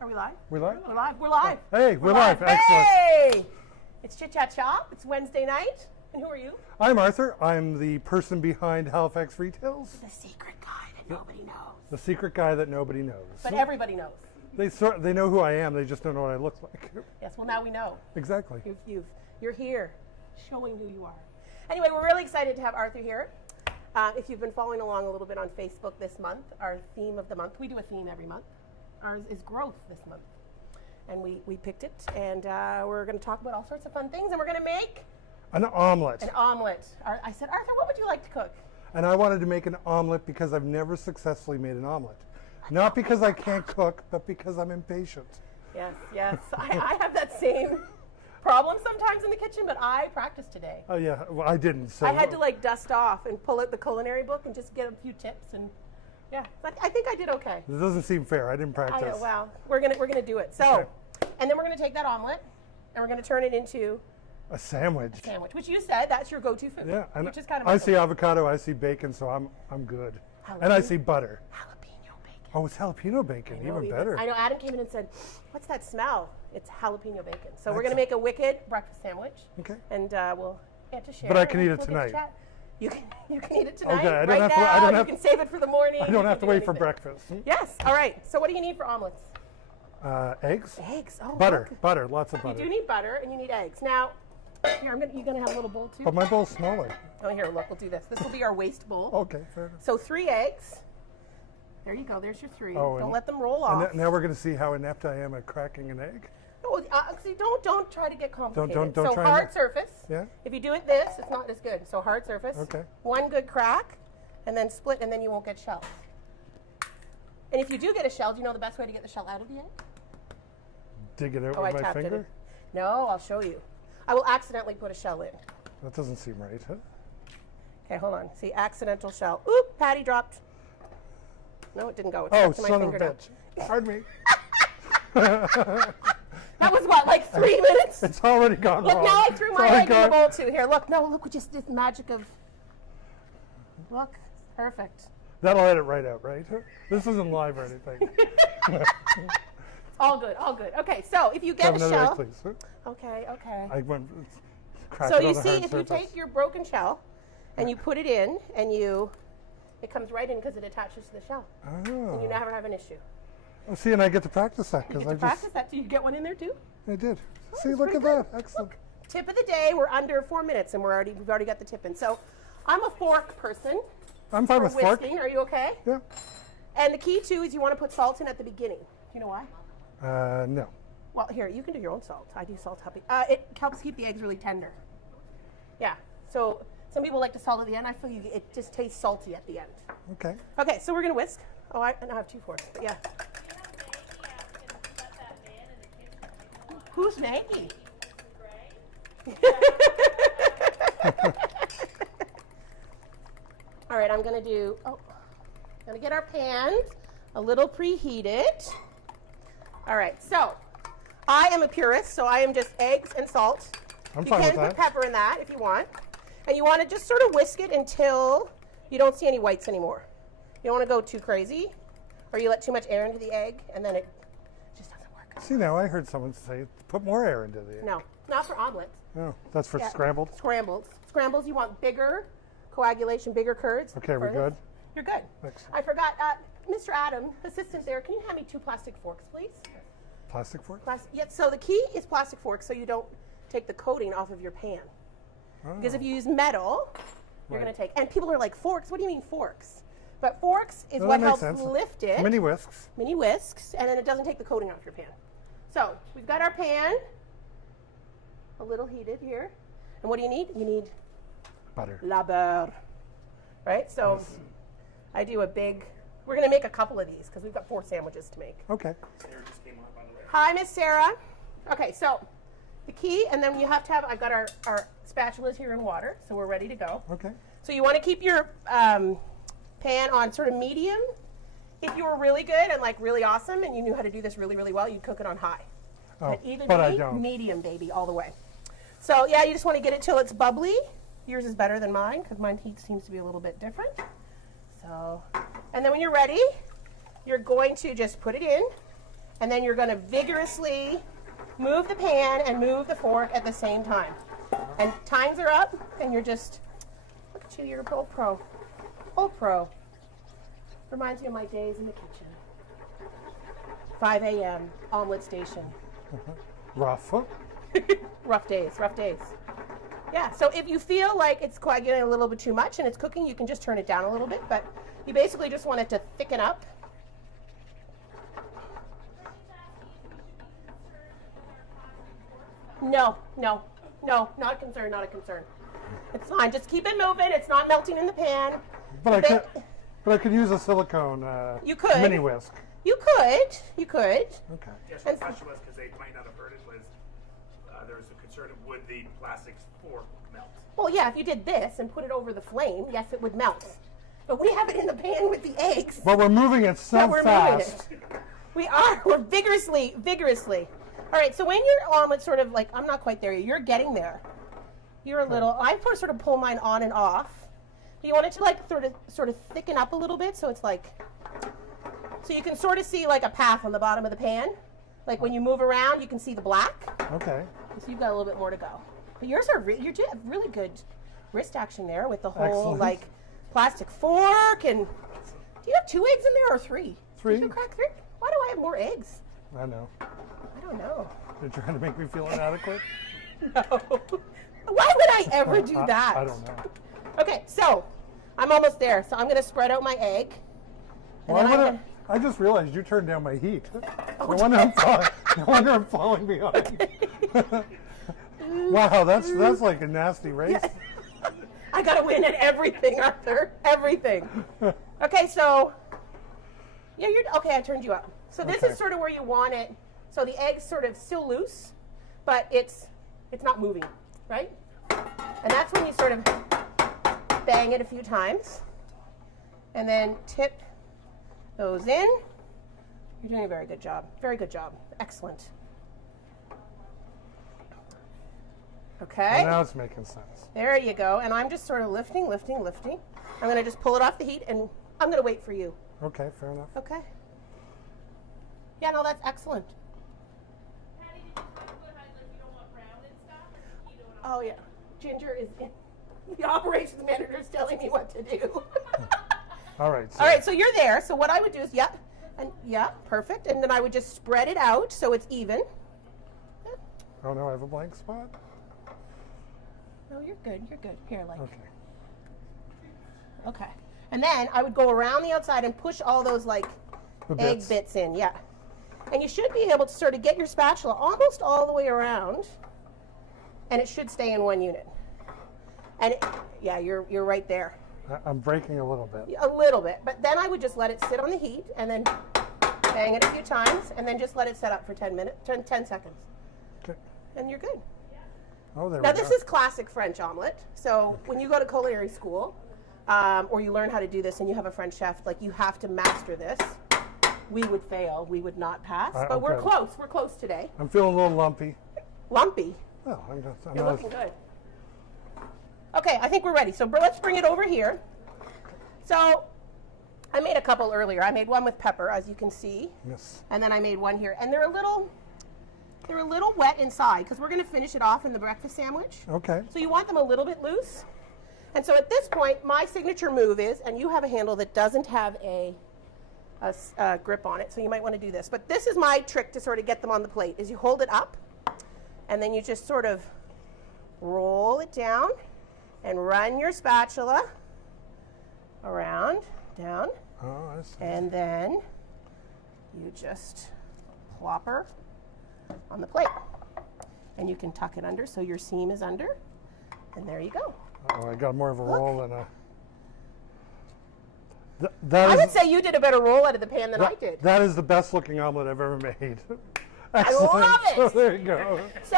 Are we live? We're live? We're live. We're live. Hey, we're live. Excellent. Hey! It's Chit Chat Shop. It's Wednesday night. And who are you? I'm Arthur. I'm the person behind Halifax.Retales. The secret guy that nobody knows. The secret guy that nobody knows. But everybody knows. They know who I am. They just don't know what I look like. Yes, well now we know. Exactly. You're here, showing who you are. Anyway, we're really excited to have Arthur here. If you've been following along a little bit on Facebook this month, our theme of the month, we do a theme every month. Ours is growth this month. And we picked it, and we're going to talk about all sorts of fun things, and we're going to make An omelet. an omelet. I said, Arthur, what would you like to cook? And I wanted to make an omelet because I've never successfully made an omelet. Not because I can't cook, but because I'm impatient. Yes, yes. I have that same problem sometimes in the kitchen, but I practiced today. Oh yeah, well, I didn't. So I had to like dust off and pull out the culinary book and just get a few tips, and yeah, but I think I did okay. This doesn't seem fair. I didn't practice. I know. Well, we're gonna do it. So, Okay. And then we're gonna take that omelet and we're gonna turn it into A sandwich. a sandwich, which you said that's your go-to food. Yeah, and which is kind of I see avocado, I see bacon, so I'm good. And I see butter. jalapeno bacon. Oh, it's jalapeno bacon, even better. I know. Adam came in and said, "What's that smell?" It's jalapeno bacon. So we're gonna make a wicked breakfast sandwich. Okay. And we'll get to share. But I can and eat it we'll get to tonight. chat. You can eat it tonight. Okay, I don't right have to- now. I don't you have- can save it for the morning. I You don't can have to do wait for anything. breakfast. Yes. All right. So what do you need for omelets? Eggs? Eggs. Oh, Butter. look. Butter. Lots of You butter. do need butter and you need eggs. Now, here you're gonna have a little bowl too. But my bowl's smaller. Oh, here, look. We'll do this. This will be our waste bowl. Okay, fair enough. So 3 eggs. There you go. There's your 3. Oh, Don't and- let them roll And off. now we're going to see how inept I am at cracking an egg. No, see, don't try to get complicated. don't so try hard and- surface. Yeah? If you do it this, it's not as good. So hard surface. Okay. 1 good crack, and then split, and then you won't get shells. And if you do get a shell, do you know the best way to get the shell out of the egg? Dig it out Oh, I with my tapped finger? it. No, I'll show you. I will accidentally put a shell in. That doesn't seem right, huh? Okay, hold on. See, accidental shell. Oop, Patty dropped. No, it didn't go. It Oh, stuck to my son of a finger bitch. Pardon me. That was what, like 3 minutes? It's already gone Look, wrong. now I threw It's my already egg in the gone- bowl too. Here, look. No, look, just this magic of. Look, perfect. That'll edit right out, right? This isn't live or anything. All good, all good. Okay, so if you get Have a another shell. egg, please. Huh? Okay, okay. I went crack So it you on the see, hard if you surface. take your broken shell and you put it in, and it comes right in because it attaches to the shell, and you Oh. never have an issue. Oh, see, and I get to practice that You because get I to practice that. Do you get one in there too? I did. See, that's look pretty at that. good. Excellent. Tip of the day, we're under 4 minutes, and we've already got the tip in. So I'm a fork person. I'm fine For with fork. whisking. Are you okay? Yeah. And the key too is you want to put salt in at the beginning. Do you know why? No. Well, here, you can do your own salt. I do salt helping. It helps keep the eggs really tender. Yeah. So some people like to salt at the end. I feel it just tastes salty at the end. Okay. Okay, so we're going to whisk. Oh, I have 2 forks. But yeah. Who's Maggie? All right, I'm going to get our pan a little preheated. All right, so I am a purist, so I am just eggs and salt. I'm You fine with can put that. pepper in that if you want. And you want to just sort of whisk it until you don't see any whites anymore. You don't want to go too crazy, or you let too much air into the egg, and then it just doesn't work. See, now I heard someone say put more air into the egg. No, not for omelets. No, that's for Yeah. scrambled. Scrambled. Scrambles, you want bigger coagulation, bigger curds. Okay, we're for good? this. You're good. Excellent. I forgot, Mr. Adam, assistant there, can you hand me 2 plastic forks, please? Plastic fork? Yeah, so the key is plastic forks so you don't take the coating off of your pan. Oh. Because if you use metal, you're Right. going to take, and people are like, forks? What do you mean forks? But forks is No, what that makes helps sense. lift it. Mini whisks. Mini whisks, and then it doesn't take the coating off your pan. So we've got our pan a little heated here. And what do you need? You need Butter. la beurre. Right? So Yes. I do a big, we're going to make a couple of these because we've got 4 sandwiches to make. Okay. Hi, Miss Sarah. Okay, so the key, and then you have to have, I've got our spatulas here in water, so we're ready to go. Okay. So you want to keep your pan on sort of medium. If you were really good and like really awesome and you knew how to do this really, really well, you'd cook it on high. Oh, But even but I me, don't. medium, baby, all the way. So yeah, you just want to get it till it's bubbly. Yours is better than mine because mine heat seems to be a little bit different. So, and then when you're ready, you're going to just put it in, and then you're going to vigorously move the pan and move the fork at the same time. And times are up, and you're just, look at you, you're an old pro. Old pro. Reminds me of my days in the kitchen. 5 a.m., omelet station. Rough. Rough days, rough days. Yeah, so if you feel like it's coagulating a little bit too much and it's cooking, you can just turn it down a little bit, but you basically just want it to thicken up. No, not a concern, not a concern. It's fine, just keep it moving, it's not melting in the pan. But I could use a silicone You could. mini whisk. You could. Okay. Yes, the question was, because they might not have heard it, was there was a concern of would the plastic fork melt? Well, yeah, if you did this and put it over the flame, yes, it would melt. But we have it in the pan with the eggs. But we're moving it so fast. We're vigorously. All right, so when your omelet's sort of like, I'm not quite there yet, you're getting there. You're a little, I sort of pull mine on and off. You want it to like sort of thicken up a little bit, so it's like, so you can sort of see like a path on the bottom of the pan. Like when you move around, you can see the black. Okay. So you've got a little bit more to go. But yours are you did really good wrist action there with the whole Excellent. like plastic fork. And do you have 2 eggs in there or 3? 3. Did you crack 3? Why do I have more eggs? I know. I don't know. You're trying to make me feel inadequate? No. Why would I ever do that? I don't know. Okay, so I'm almost there. So I'm going to spread out my egg. And then I just realized you turned down my heat. No wonder I'm falling behind. Wow, that's like a nasty race. Yes. I got to win at everything, Arthur. Everything. Okay, so yeah, okay. I turned you up. So this is sort of where you want it. So the egg's sort of still loose, but it's not moving, right? And that's when you sort of bang it a few times, and then tip those in. You're doing a very good job. Very good job. Excellent. Okay. Well, now it's making sense. There you go. And I'm just sort of lifting. I'm going to just pull it off the heat, and I'm going to wait for you. Okay, fair enough. Okay. Yeah, no, that's excellent. Patty, did you talk about how you don't want brown and stuff? Or you don't Oh, yeah. Ginger is in. The operations manager is telling me what to do. All right. All right, so you're there. So what I would do is, perfect. And then I would just spread it out so it's even. Oh, no, I have a blank spot? No, you're good. Here, like. Okay. Okay. And then I would go around the outside and push all those, like, egg bits in. Yeah. And you should be able to sort of get your spatula almost all the way around, and it should stay in one unit. And you're right there. I'm breaking a little bit. A little bit, but then I would just let it sit on the heat and then bang it a few times and then just let it set up for 10 seconds. Okay. And you're good. Oh, there Now we go. this is classic French omelet. So when you go to culinary school or you learn how to do this and you have a French chef, like you have to master this. We would fail. We would not pass. But we're close. We're close today. I'm feeling a little lumpy. Lumpy. Oh, You're looking good. Okay, I think we're ready. So let's bring it over here. So I made a couple earlier. I made one with pepper, as you can see. Yes. And then I made one here. And they're a little wet inside because we're going to finish it off in the breakfast sandwich. Okay. So you want them a little bit loose. And so at this point, my signature move is, and you have a handle that doesn't have a grip on it, so you might want to do this. But this is my trick to sort of get them on the plate, is you hold it up, and then you just sort of roll it down and run your spatula around, down, Oh, I see. and then you just plop her on the plate. And you can tuck it under so your seam is under, and there you go. Oh, I got more of a roll than a... I would say you did a better roll out of the pan than I did. That is the best looking omelet I've ever made. I love it. So there you go. So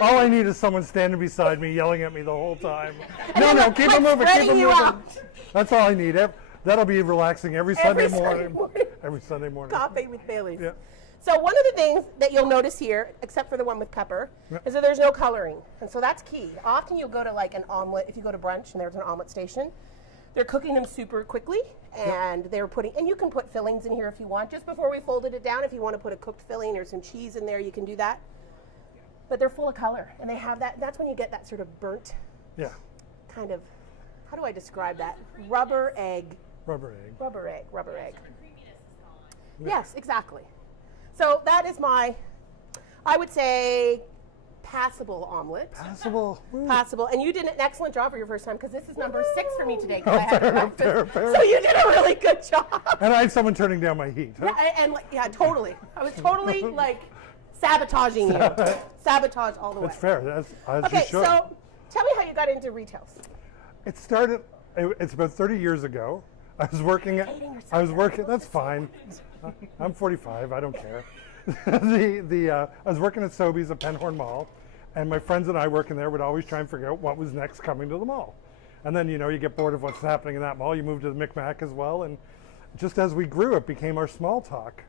All I need is someone standing beside me yelling at me the whole time. And No, then, keep like, it moving, keep it spreading you moving. out. That's all I need. That'll be relaxing every Sunday Sunday morning. morning. Every Sunday morning. Coffee with Bailey's. Yeah. So one of the things that you'll notice here, except for the one with pepper, is that there's no coloring. And so that's key. Often you'll go to like an omelet, if you go to brunch and there's an omelet station, they're cooking them super quickly and they're putting, and you can put fillings in here if you want. Just before we folded it down, if you want to put a cooked filling or some cheese in there, you can do that. But they're full of color and they have that, that's when you get that sort of burnt kind of, how do I describe that? Rubber egg. Rubber egg. Rubber egg, rubber egg. The creaminess is gone. Yes, exactly. So that is my, I would say, passable omelet. Passable. Passable. And you did an excellent job for your first time because this is number 6 for me today. 'Cause I had Fair enough, breakfast. fair. So you did a really good job. And I had someone turning down my heat. Huh? Yeah, totally. I was totally like sabotaging you. Sabotage all the way. That's fair. That's as Okay, you should. so tell me how you got into retails. It started. It's about 30 years ago. I was working at. Dating yourself I was now. working. That's fine. I'm 45. I don't care. I was working at Sobeys at Penhorn Mall, and my friends and I working there would always try and figure out what was next coming to the mall. And then you get bored of what's happening in that mall. You move to the Micmac as well, and just as we grew, it became our small talk.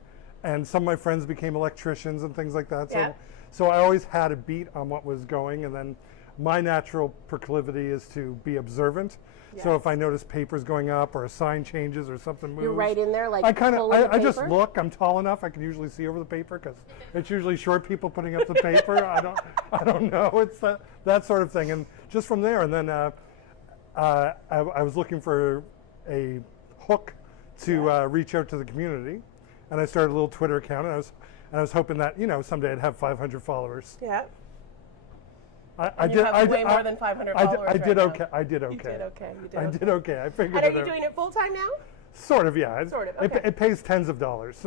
And some of my friends became electricians and things like that. Yeah. So I always had a beat on what was going, and then my natural proclivity is to be observant. So Yes. if I notice papers going up or a sign changes or something moves, You're right in there, like I kind of pulling the I just paper? look. I'm tall enough. I can usually see over the paper because it's usually short people putting up the paper. I don't know. It's that sort of thing. And just from there, and then I was looking for a hook to reach out to the community, and I started a little Twitter account, and I was hoping that someday I'd have 500 followers. Yeah. I You did. have way more than 500 followers I did right now. okay. I did okay. You did okay. You did I okay. did okay. I figured And are it you out. doing it full time now? Sort of, yeah. Sort of, It, okay. it pays tens of dollars.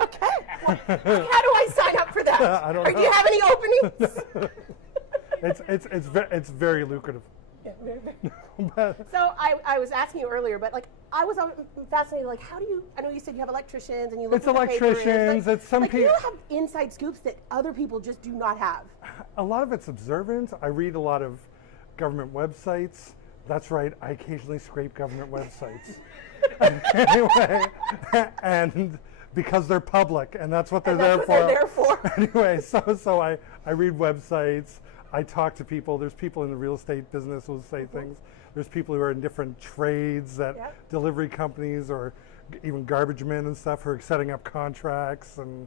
Okay. Well, how do I sign up for that? I don't or do you know. have any openings? It's very lucrative. Yeah, very, very. But So I was asking you earlier, but like I was fascinated. Like, how do you? I know you said you have electricians and you look It's at the paper, and electricians, like, it's some like you peo- have inside scoops that other people just do not have. a lot of it's observant. I read a lot of government websites. That's right. I occasionally scrape government websites. Anyway, and because they're public, and that's what they're And that's there what they're for. there for. Anyway, so I read websites. I talk to people. There's people in the real estate business who will say things. There's people who are in different trades, that Yep. delivery companies or even garbage men and stuff who are setting up contracts. And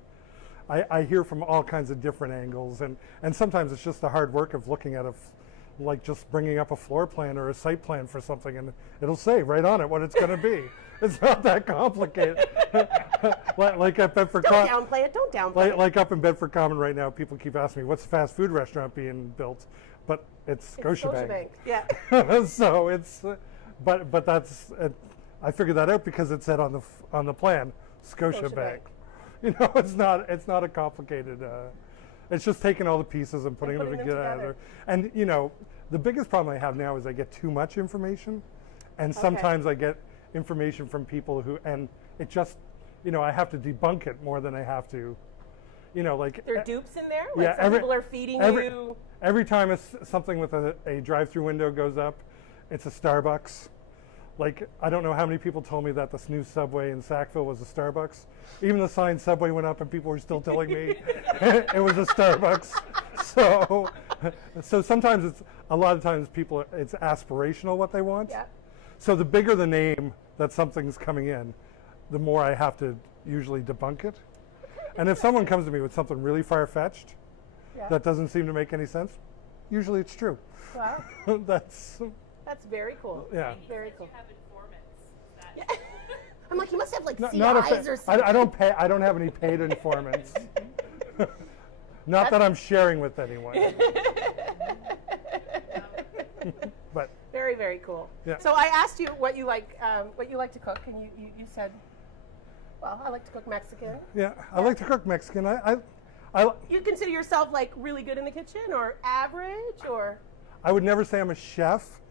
I hear from all kinds of different angles. And sometimes it's just the hard work of looking at like just bringing up a floor plan or a site plan for something, and it'll say right on it what it's going to be. It's not that complicated. like at Bedford Don't Common. downplay it. Don't downplay it. Like up in Bedford Common right now, people keep asking me, what's the fast food restaurant being built? But it's Scotiabank. Yeah. So it's, but that's, I figured that out because it said on the plan, Scotiabank. Scotiabank. It's not a complicated, it's just taking all the pieces and putting them together. And the biggest problem I have now is I get too much information, and sometimes I get information from people and it just, I have to debunk it more than I have to, like. There are dupes in there. Like Yeah, some people are feeding you. Every time something with a drive-through window goes up, it's a Starbucks. Like, I don't know how many people told me that this new Subway in Sackville was a Starbucks. Even the sign Subway went up and people were still telling me it was a Starbucks. So sometimes a lot of times it's aspirational what they want. Yeah. So the bigger the name that something's coming in, the more I have to usually debunk it. And if someone comes to me with something really far-fetched Yeah. that doesn't seem to make any sense, usually it's true. Wow. That's very cool. yeah. Very cool. You have informants. That Yeah. I'm like, you must have like Not CIs or something. I don't have any paid informants. Not that I'm sharing with anyone. But Very, very cool. Yeah. So I asked you what you like to cook, and you said, well, I like to cook Mexican. yeah, I like to cook Mexican. You consider yourself like really good in the kitchen, or average, or I would never say I'm a chef,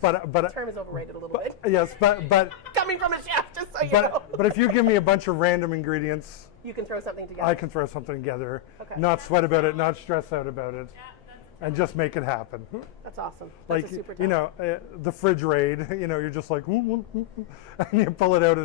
but term is overrated a little bit. yes, but Coming from a chef, just so you know. but if you give me a bunch of random ingredients, You can throw something together. I can throw something together. Okay. Not sweat about it, not stress out about it, that's and just make it happen. That's awesome. That's Like a super talent. the fridge raid. You're just like, "Ooh, ooh, ooh," and you pull it out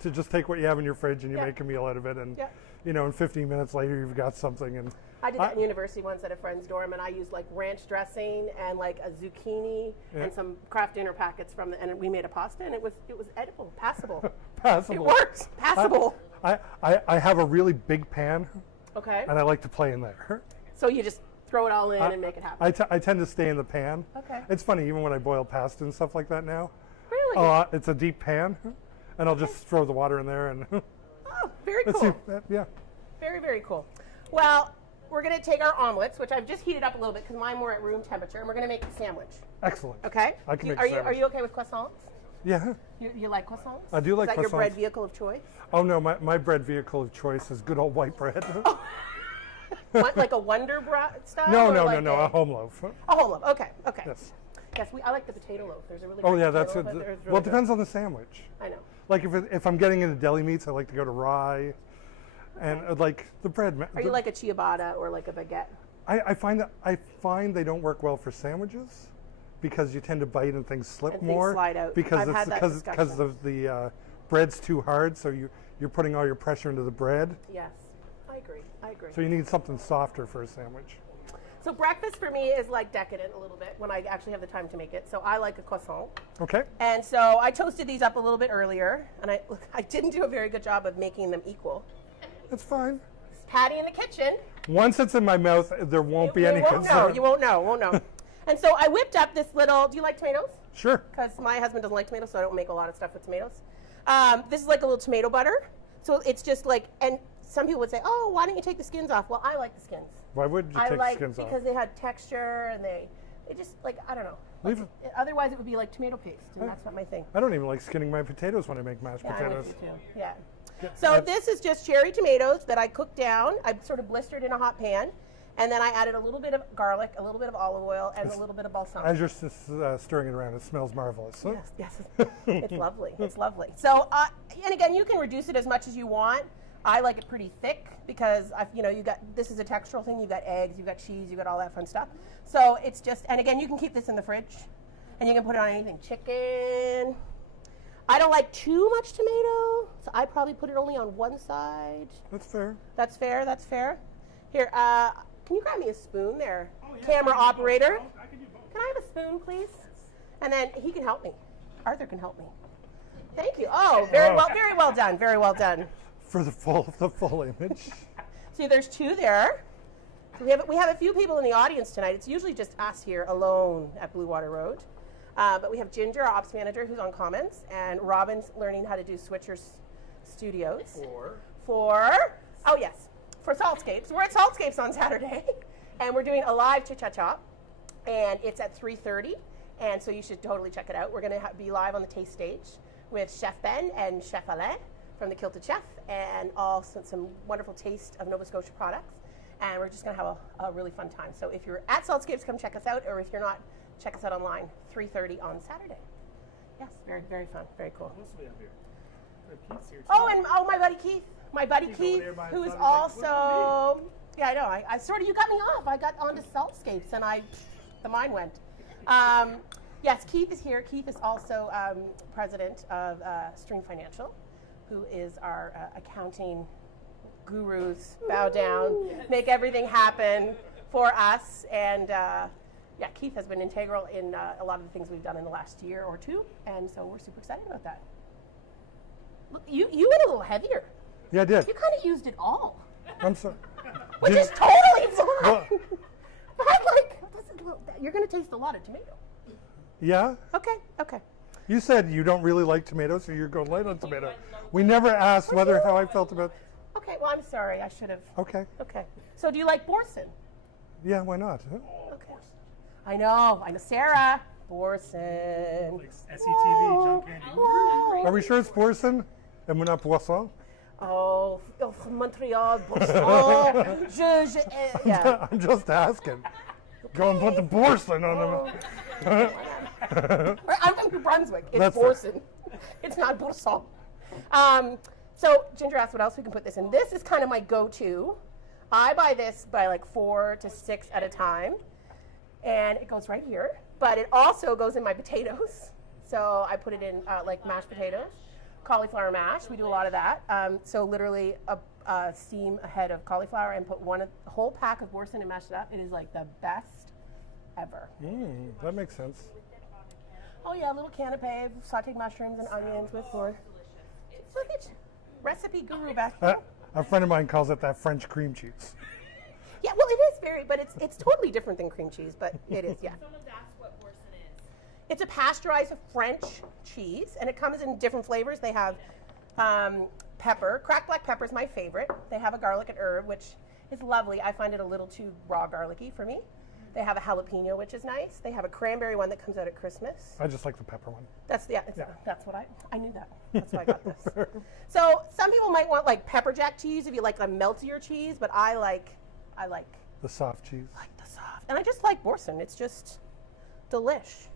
to just take what you have in your fridge and you Yeah. make a meal out of it. And Yeah. and 15 minutes later you've got something. And I did that in university once at a friend's dorm, and I used like ranch dressing and like a zucchini and some Kraft dinner packets and we made a pasta, and it was edible, passable. passable. It works, passable. I have a really big pan, Okay. and I like to play in there. So you just throw it all in and make it happen. I tend to stay in the pan. Okay. It's funny, even when I boil pasta and stuff like that now. Really? It's a deep pan, and I'll just throw the water in there and. Oh, very Let's cool. see. Yeah. Very, very cool. Well, we're going to take our omelets, which I've just heated up a little bit because mine were at room temperature, and we're going to make a sandwich. Excellent. Okay? I can make a Are sandwich. you okay with croissants? Yeah. You like croissants? I do like Is that your croissants. bread vehicle of choice? Oh no, my bread vehicle of choice is good old white bread. Like a Wonder Bread style? No, or no, like no, a home loaf. A whole loaf. Okay, okay. Yes. Yes, I like the potato loaf. There's a really Oh great yeah, potato that's loaf, it. but there's Well, really it depends on the sandwich. good. I know. Like if I'm getting into deli meats, I like to go to rye, and like the bread. Are you like a ciabatta or like a baguette? I find they don't work well for sandwiches because you tend to bite and things slip And things more slide out. because I've it's had that because discussion. of the bread's too hard, so you're putting all your pressure into the bread. Yes, I agree. I agree. So you need something softer for a sandwich. So breakfast for me is like decadent a little bit when I actually have the time to make it. So I like a croissant. Okay. And so I toasted these up a little bit earlier, and I didn't do a very good job of making them equal. That's fine. Patty in the kitchen. Once it's in my mouth, there won't be You any won't concern. know. You won't know. And so I whipped up this little. Do you like tomatoes? Sure. Because my husband doesn't like tomatoes, so I don't make a lot of stuff with tomatoes. This is like a little tomato butter. So it's just like, and some people would say, oh, why don't you take the skins off? Well, I like the skins. Why would you take the skins off? Because they had texture and they just like, I don't know. Leave Like, it. otherwise it would be like tomato paste, and that's not my thing. I don't even like skinning my potatoes when I make mashed Yeah, potatoes. I'm with you too. Yeah. So this is just cherry tomatoes that I cooked down. I sort of blistered in a hot pan, and then I added a little bit of garlic, a little bit of olive oil, and a little bit of balsamic. As you're stirring it around, it smells marvelous. Yes, it's lovely. It's lovely. So, and again, you can reduce it as much as you want. I like it pretty thick because this is a textural thing. You've got eggs, you've got cheese, you've got all that fun stuff. So it's just, and again, you can keep this in the fridge, and you can put it on anything. Chicken. I don't like too much tomato, so I probably put it only on one side. That's fair. That's fair. That's fair. Here, can you grab me a spoon there, camera operator? I can do both. Can I have a spoon, please? And then he can help me. Arthur can help me. Thank you. Oh, very well done. Very well done. For the full image. See, there's two there. So we have a few people in the audience tonight. It's usually just us here alone at Blue Water Road. But we have Ginger, our ops manager, who's on comments, and Robin's learning how to do Switchers Studios. For Saltscapes. We're at Saltscapes on Saturday, and we're doing a live Chit-Chat-Chop, and it's at 3:30, and so you should totally check it out. We're going to be live on the taste stage with Chef Ben and Chef Alain from the Kilted Chef, and also some wonderful taste of Nova Scotia products, and we're just going to have a really fun time. So if you're at Saltscapes, come check us out, or if you're not, check us out online, 3:30 on Saturday. Yes, very, very fun, very cool. Who else do we have here? Keith's here too. Oh, and my buddy Keith. My buddy He's Keith, over there by who is himself. He's like, also, yeah, I know. I sort of, you got me off. I got onto Saltscapes, and the mind went. Yes, Keith is here. Keith is also president of Stream Financial, who is our accounting gurus. Bow down, make everything happen for us, and yeah, Keith has been integral in a lot of the things we've done in the last year or two, and so we're super excited about that. Look, you went a little heavier. Yeah, I did. You kind of used it all, I'm sorry. which Did- is totally fine. Well- But like, you're going to taste a lot of tomato. Yeah? Okay. You said you don't really like tomatoes, so you're going light on tomato. We never asked how I felt about. Okay, well, I'm sorry. I should have. Okay. Okay. So do you like Borson? Yeah, why not? Huh? Okay. I know. Sarah. Borson. Like SCTV, John Candy. Are we sure it's Boursin and we're not Poisson? Oh, Montreal, Borson. Yeah. I'm just asking. Go and put the Boursin on them. I'm from New Brunswick. It's That's Borson. It's not Borson. So Ginger asked what else we can put this in. This is kind of my go-to. I buy this by like 4 to 6 at a time, and it goes right here. But it also goes in my potatoes. So I put it in like mashed potatoes cauliflower mash. We do a lot of that. So literally steam a head of cauliflower and put a whole pack of boursin and mash it up. It is like the best ever. That makes sense. Oh yeah, a little canapé, sauteed mushrooms and onions with more. Look at recipe guru back here. A friend of mine calls it that French cream cheese. Yeah, well, it is but it's totally different than cream cheese, but it is, yeah. Someone's asked what boursin is. It's a pasteurized French cheese, and it comes in different flavors. They have pepper. Cracked black pepper is my favorite. They have a garlic and herb, which is lovely. I find it a little too raw garlicky for me. They have a jalapeno, which is nice. They have a cranberry one that comes out at Christmas. I just like the pepper one. That's what I knew that. That's why I got this. So some people might want like pepper jack cheese if you like a meltier cheese, but I like The soft cheese. the soft. And I just like boursin. It's just delish.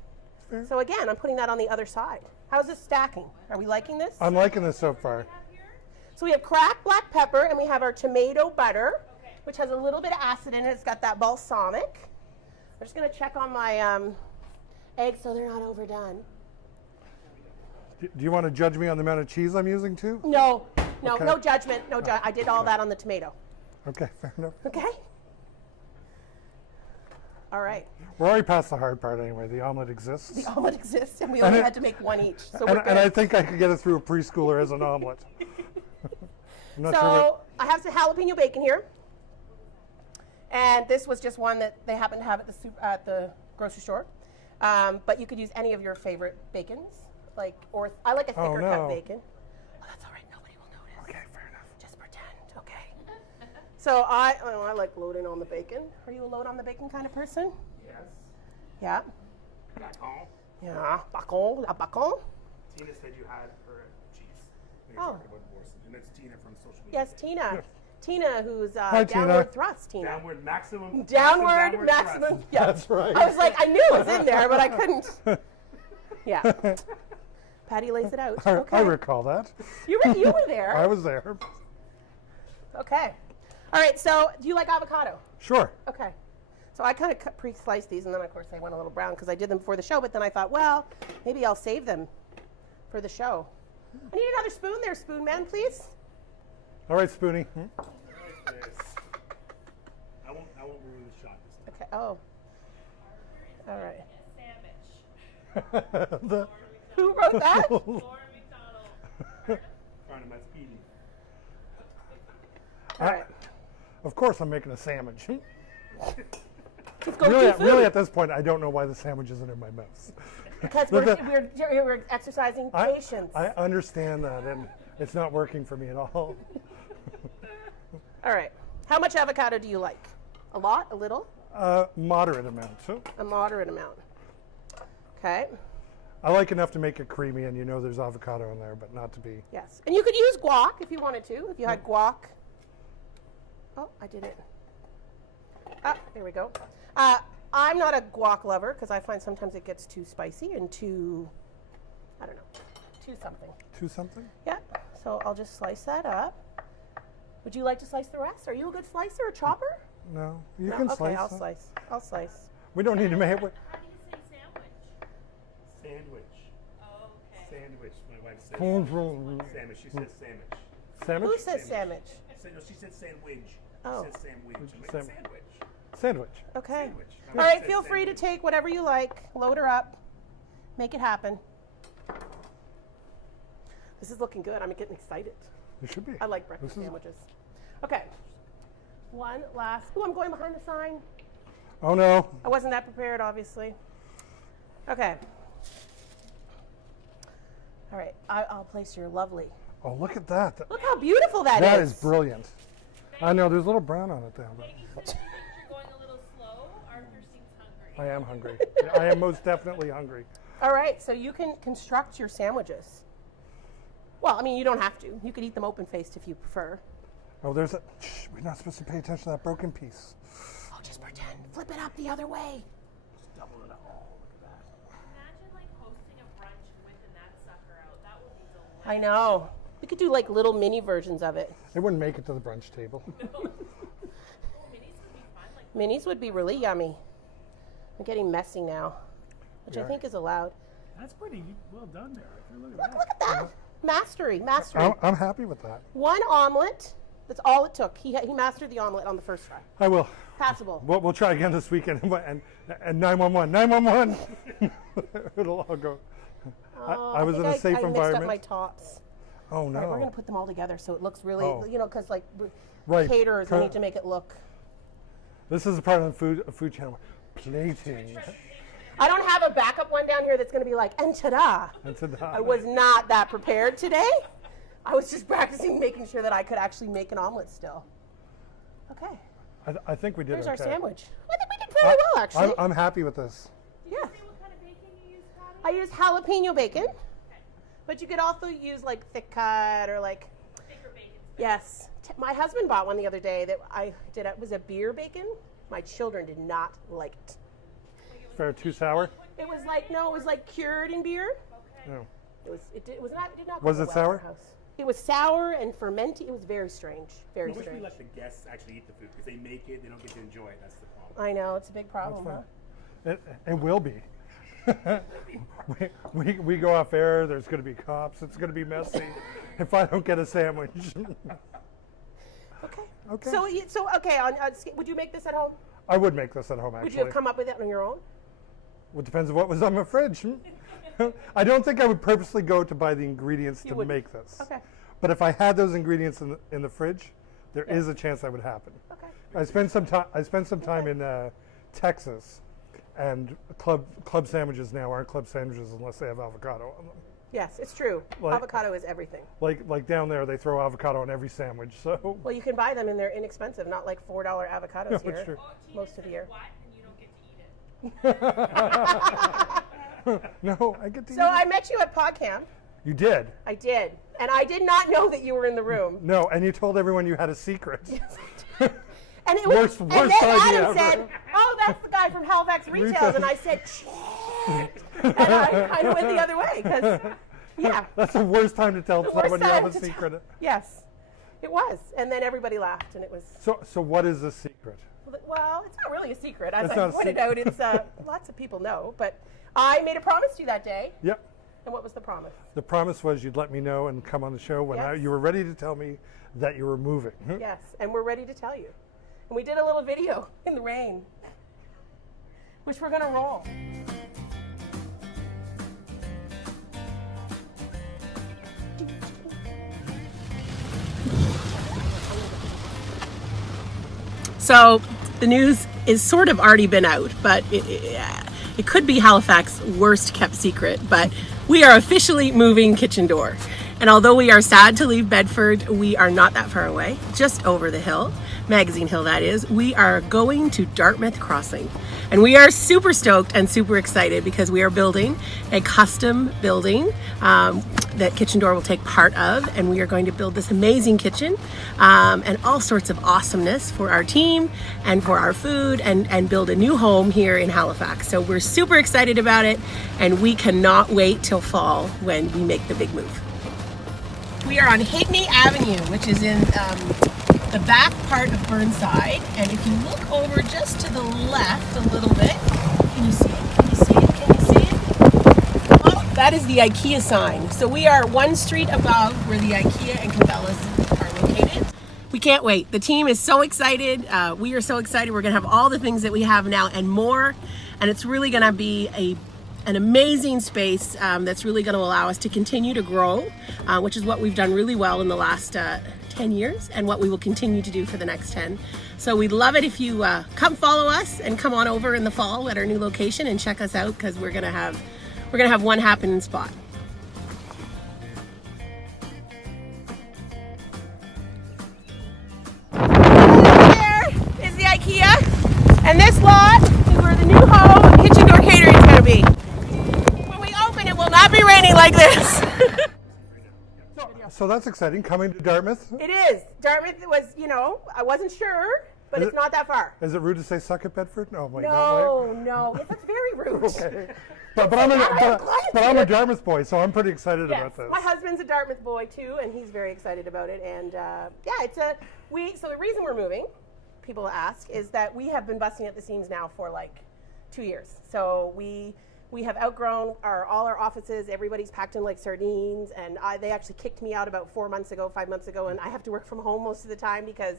Fair. So again, I'm putting that on the other side. How's this stacking? Are we liking this? I'm liking this so far. So we have cracked black pepper and we have our tomato butter, which has a little bit of acid in it. It's got that balsamic. I'm just going to check on my eggs so they're not overdone. Do you want to judge me on the amount of cheese I'm using too? No, Okay. no judgment. I did all that on the tomato. Okay, fair enough. Okay? All right. We're already past the hard part anyway. The omelet exists. The omelet exists and we only had to make one each. So we're And I good. think I could get it through a preschooler as an omelet. I'm not sure So I have some jalapeno bacon here. And this was just one that they happen to have at the grocery store. But you could use any of your favorite bacons. Or I like a thicker cut bacon. Oh, that's all right. Nobody will notice. Okay, fair enough. Just pretend. Okay. So I like loading on the bacon. Are you a load on the bacon kind of person? Yes. Yeah. Bacon. Yeah. Bacon. La bacon. Tina said you had her cheese. We were Oh. talking about boursin, and it's Tina from social media. Yes, Tina. Tina, who's Hi, downward Tina. thrust, Tina. Downward maximum. Downward maximum. thrust. Yeah. That's right. I was like, I knew it was in there, but I couldn't. Yeah. Patty lays it out. I Okay. recall that. You were there. I was there. Okay. All right. So, do you like avocado? Sure. Okay. So I kind of pre-sliced these, and then of course they went a little brown because I did them before the show. But then I thought, well, maybe I'll save them for the show. I need another spoon there, spoon man, please. All right, Spoonie. Yes. I won't ruin the shot this time. Okay. Oh. All right. Sandwich. The- Who wrote that? Lauren McDonald. Trying to my speedy. All right. Of course, I'm making a sandwich. Let's go to food. Really, at this point, I don't know why the sandwich isn't in my mouth. Because But we're exercising patience. I understand that, and it's not working for me at all. All right. How much avocado do you like? A lot? A little? Moderate amount. So A moderate amount. Okay. I like enough to make it creamy, and you know there's avocado in there, but not to be. Yes. And you could use guac if you wanted to. If you had guac. Oh, I did it. Ah, there we go. I'm not a guac lover because I find sometimes it gets too spicy and too, I don't know, too something. Too something? Yeah. So I'll just slice that up. Would you like to slice the rest? Are you a good slicer or chopper? No. You No? can Okay, slice. I'll them. slice. I'll slice. We don't need to make it. How do you say sandwich? Sandwich. Oh, okay. Sandwich. My wife says Sandwich. sandwich. She says sandwich. Sandwich? Who says sandwich? No, she said sandwich. Oh. She says sandwich. I made Sam- sandwich. Sandwich. Okay. Sandwich. All right, feel free to take whatever you like. Load her up. Make it happen. This is looking good. I'm getting excited. It should be. I like breakfast This is- sandwiches. Okay. One last. Oh, I'm going behind the sign. Oh no. I wasn't that prepared, obviously. Okay. All right. I'll place your lovely. Oh, look at that. Look how beautiful that That is. is brilliant. I know there's a little brown on it there, but Maggie said you're going a little slow. Arthur seems hungry. I am hungry. I am most definitely hungry. All right. So you can construct your sandwiches. Well, I mean, you don't have to. You could eat them open-faced if you prefer. Oh, there's a. Shh, we're not supposed to pay attention to that broken piece. Oh, just pretend. Flip it up the other way. Double it up. Oh, look at that. Imagine like hosting a brunch and whipping that sucker out. That would be delicious. I know. We could do like little mini versions of it. It wouldn't make it to the brunch table. Oh, minis would be fun. Like Minis would be really yummy. I'm getting messy now, which I Yeah. think is allowed. That's pretty well done there. Look at Look at that. Mastery. I'm happy with that. One omelet. That's all it took. He mastered the omelet on the first try. I will. Passable. We'll try again this weekend. And 911, 911. It'll all go. I was in a safe I environment. mixed up my tops. Oh no. All right, we're going to put them all together so it looks really, because like Right. caterers, we need to make it look. This is a part of the food channel. Plating. I don't have a backup one down here that's going to be like, and ta-da. I was not that prepared today. I was just practicing making sure that I could actually make an omelet still. Okay. I think we did. There's okay. our sandwich. I think we did fairly well, actually. I'm happy with this. Yeah. What kind of bacon you use, Patty? I use jalapeno bacon, but you could also use like thick cut or like. Thicker bacon. Yes. My husband bought one the other day that I did. It was a beer bacon. My children did not like it. Fair, too sour? It was like, no, it was like cured in beer. Okay. No. It did not. Was go it well sour? in our house. It was sour and fermented. It was very strange. Very I wish we strange. let the guests actually eat the food because they make it, they don't get to enjoy it. That's the problem. I know, it's a big problem. That's It will be. we go off air. There's going to be cops. It's going to be messy if I don't get a sandwich. Okay. Okay. So okay. Would you make this at home? I would make this at home, actually. Would you have come up with it on your own? Well, it depends on what was on my fridge. I don't think I would purposely go to buy the ingredients You to wouldn't. make this. Okay. But if I had those ingredients in the fridge, there Yeah. is a chance that would happen. Okay. I spent some time in Texas, and club sandwiches now aren't club sandwiches unless they have avocado on them. Yes, it's true. Like- Avocado is everything. Like down there, they throw avocado on every sandwich. So Well, you can buy them and they're inexpensive, not like $4 avocados No, here it's true. most of the year. What? And you don't get to eat it. No, I get to. So I met you at PodCamp. You did. I did, and I did not know that you were in the room. No, and you told everyone you had a secret. And it was, Worst and then idea Adam ever. said, "Oh, that's the guy from Halifax.Retales," and I said, "Chit," and I kind of went the other way because, yeah, That's the worst time to tell the worst someone you have time a to tell- secret. Yes, it was, and then everybody laughed, and it was. So what is the secret? Well, it's not really a secret. As It's I not a pointed secret. out, it's lots of people know, but I made a promise to you that day. Yep. And what was the promise? The promise was you'd let me know and come on the show when Yes. you were ready to tell me that you were moving. Yes, and we're ready to tell you. And we did a little video in the rain, which we're going to roll. So the news is sort of already been out, but it could be Halifax's worst kept secret, but we are officially moving Kitchen Door. And although we are sad to leave Bedford, we are not that far away, just over the hill, Magazine Hill that is. We are going to Dartmouth Crossing. And we are super stoked and super excited because we are building a custom building that Kitchen Door will take part of. And we are going to build this amazing kitchen and all sorts of awesomeness for our team and for our food and build a new home here in Halifax. So we're super excited about it and we cannot wait till fall when we make the big move. We are on Higney Avenue, which is in the back part of Burnside. And if you look over just to the left a little bit, can you see it? Can you see it? Can you see it? Oh, that is the IKEA sign. So we are one street above where the IKEA and Cabela's are located. We can't wait. The team is so excited. We are so excited. We're going to have all the things that we have now and more. And it's really going to be an amazing space that's really going to allow us to continue to grow, which is what we've done really well in the last 10 years and what we will continue to do for the next 10. So we'd love it if you come follow us and come on over in the fall at our new location and check us out because we're gonna have one happening spot. There is the IKEA, and this lot is where the new home of Kitchen Door Catering is gonna be. When we open, it will not be raining like this. So that's exciting, coming to Dartmouth. It is. Dartmouth was, I wasn't sure, but Is it's it- not that far. Is it rude to say suck at Bedford? No, wait, No, that's very rude. Okay. But I'm a Dartmouth boy, so I'm pretty excited Yes, about this. my husband's a Dartmouth boy too, and he's very excited about it. And so the reason we're moving, people ask, is that we have been busting at the seams now for like 2 years. So we we have outgrown all our offices. Everybody's packed in like sardines, and they actually kicked me out about 5 months ago, and I have to work from home most of the time because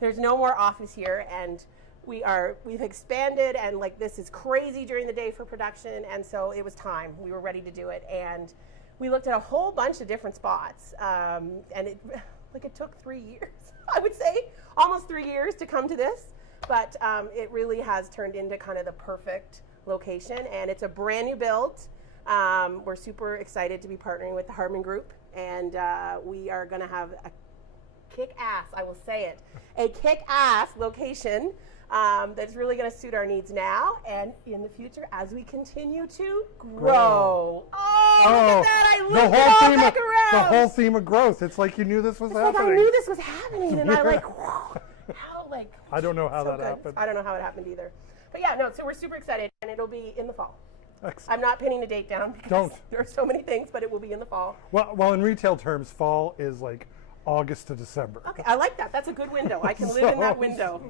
there's no more office here, and we've expanded, and like this is crazy during the day for production, and so it was time. We were ready to do it, and we looked at a whole bunch of different spots, and it took 3 years, I would say, almost 3 years to come to this, but it really has turned into kind of the perfect location, and it's a brand new build. We're super excited to be partnering with the Harmon Group, and we are going to have a kick-ass, I will say it, a kick-ass location that's really going to suit our needs now and in the future as we continue to grow. Oh, look at that! I looked it all back around. The whole theme of growth. It's like you knew this was happening. Like I knew this was happening, and I I don't know how so that good. happened. I don't know how it happened either. But yeah, no, so we're super excited, and it'll be in the fall. Excellent. I'm not pinning a date down because there are so many things, but it will be in the fall. Well, in retail terms, fall is like August to December. Okay, I like that. That's a good window. I can live in that window.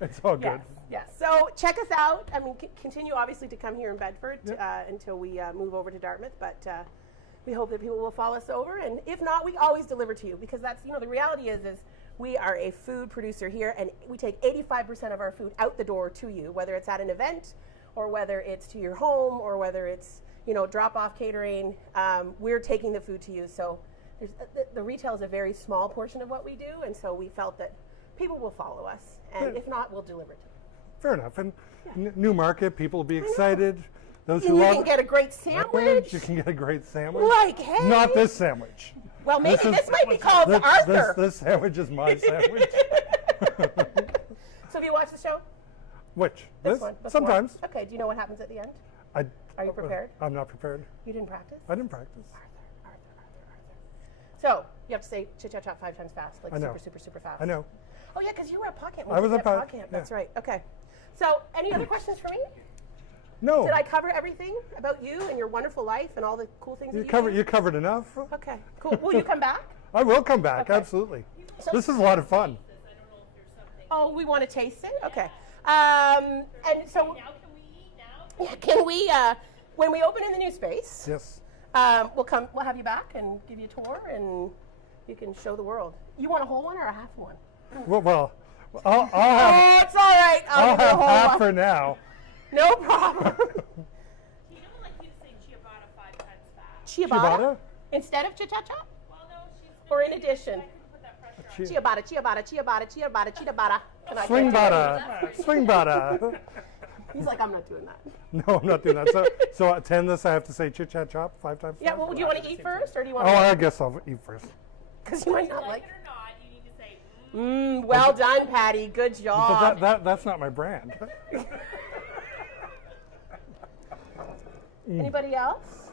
It's all good. Yes. So check us out. I mean, continue obviously to come here in Bedford until we move over to Dartmouth, but we hope that people will follow us over, and if not, we always deliver to you, because that's, the reality is we are a food producer here, and we take 85% of our food out the door to you, whether it's at an event or whether it's to your home or whether it's, drop-off catering. We're taking the food to you. So the retail is a very small portion of what we do, and so we felt that people will follow us, and if not, we'll deliver to you. Fair enough. And new market, people will be excited. Those and who you love can get a great sandwich. You can get a great sandwich. Like, hey. Not this sandwich. Well, maybe this might be called the Arthur. This sandwich is my sandwich. So have you watched the show? Which? This one? Before? Sometimes. Okay, do you know what happens at the end? Are you prepared? I'm not prepared. You didn't practice? I didn't practice. Arthur. So you have to say chit chat chop 5 times fast, like I know. super fast. I know. Oh yeah, because you were at PodCamp. I was at PodCamp. PodCamp. That's right. Okay. So any other questions for me? No. Did I cover everything about you and your wonderful life and all the cool things that you do? You covered enough. Okay, cool. Will you come back? I will come back, Okay. absolutely. So- This is a lot of fun. Oh, we want to taste it? Okay. And so, Now can we eat now? yeah, can we, when we open in the new space, Yes. we'll have you back and give you a tour, and you can show the world. You want a whole one or a half one? Well, I'll have, Oh, it's all right. I'll give you a have whole half one. for now. No problem. You don't like you to say ciabatta 5 times fast. Ciabatta? Ciabatta? Instead of chit-chat-chop? Well, no, she's Or in addition? I couldn't put that pressure on. Ciabatta. Can I Swing get bada. Swing bada. He's like, I'm not doing that. No, I'm not doing that. So at 10 this, I have to say chit chat chop 5 times. Yeah, fast? well, do you want to eat first, or do you want Oh, to? I guess I'll eat first. Because you might not Like like it or not, you need to say, Well done, Patty. Good job. But that's not my brand. Anybody else?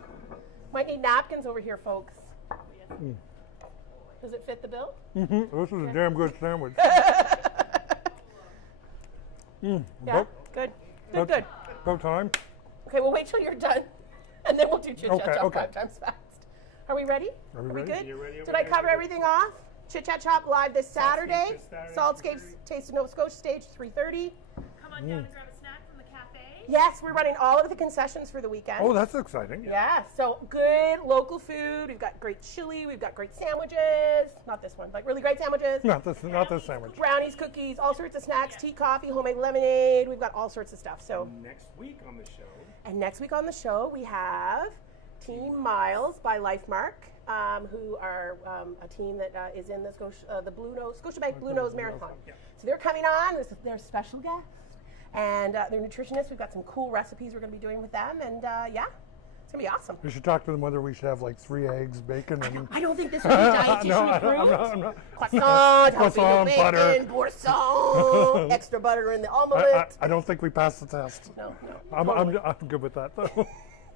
Might need napkins over here, folks. Does it fit the bill? This is a damn good sandwich. Yeah. About- Good. about- Good. About time. Okay, we'll wait till you're done, and then we'll do chit chat Okay, chop okay. 5 times fast. Are we ready? Are we ready? good? You're ready over Did I there? cover everything off? Chit Chat Chop live this Saturday. this Saturday, Saltscape 3:30. Taste of Nova Scotia stage 3:30. come on down and grab a snack from the cafe. Yes, we're running all of the concessions for the weekend. Oh, that's exciting. Yeah, so good local food. We've got great chili. We've got great sandwiches. Not this one, like really great sandwiches. Not this sandwich. Brownies, cookies, all sorts of snacks, tea, coffee, homemade lemonade. We've got all sorts of stuff. So, Next week on the show, and next week on the show we have Team Miles by Lifemark, who are a team that is in the Scotiabank Blue Nose Marathon. So they're coming on. They're special guests. And they're nutritionists. We've got some cool recipes we're going to be doing with them. And yeah, it's going to be awesome. We should talk to them whether we should have like 3 eggs, bacon, and I don't think this will be dietitian no, approved. I'm not. Croissant, Croissant, jalapeno butter. bacon, boursin, extra butter in the omelette. I don't think we passed the test. No. I'm good with that though.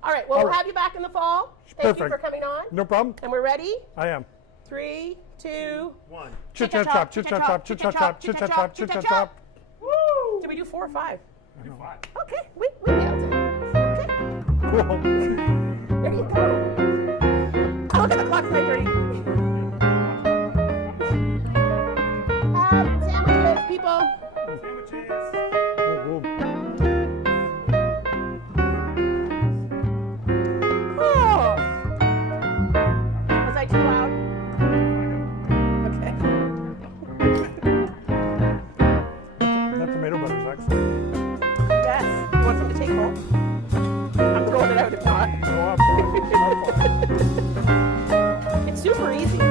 All right, well, we'll right. have you back in the fall. Thank you Perfect. for coming on. No problem. And we're ready? I am. 3, 2, 1. Chit chat chop, chit chat chop, chit chat chop, chit chat chop, chit chat chop. Woo! Did we do 4 or 5? Do 5. Okay, we nailed it. Okay, Cool. there you go. Oh, look at the clock, it's 9:30. Sandwiches, people. Sandwiches. It's super easy.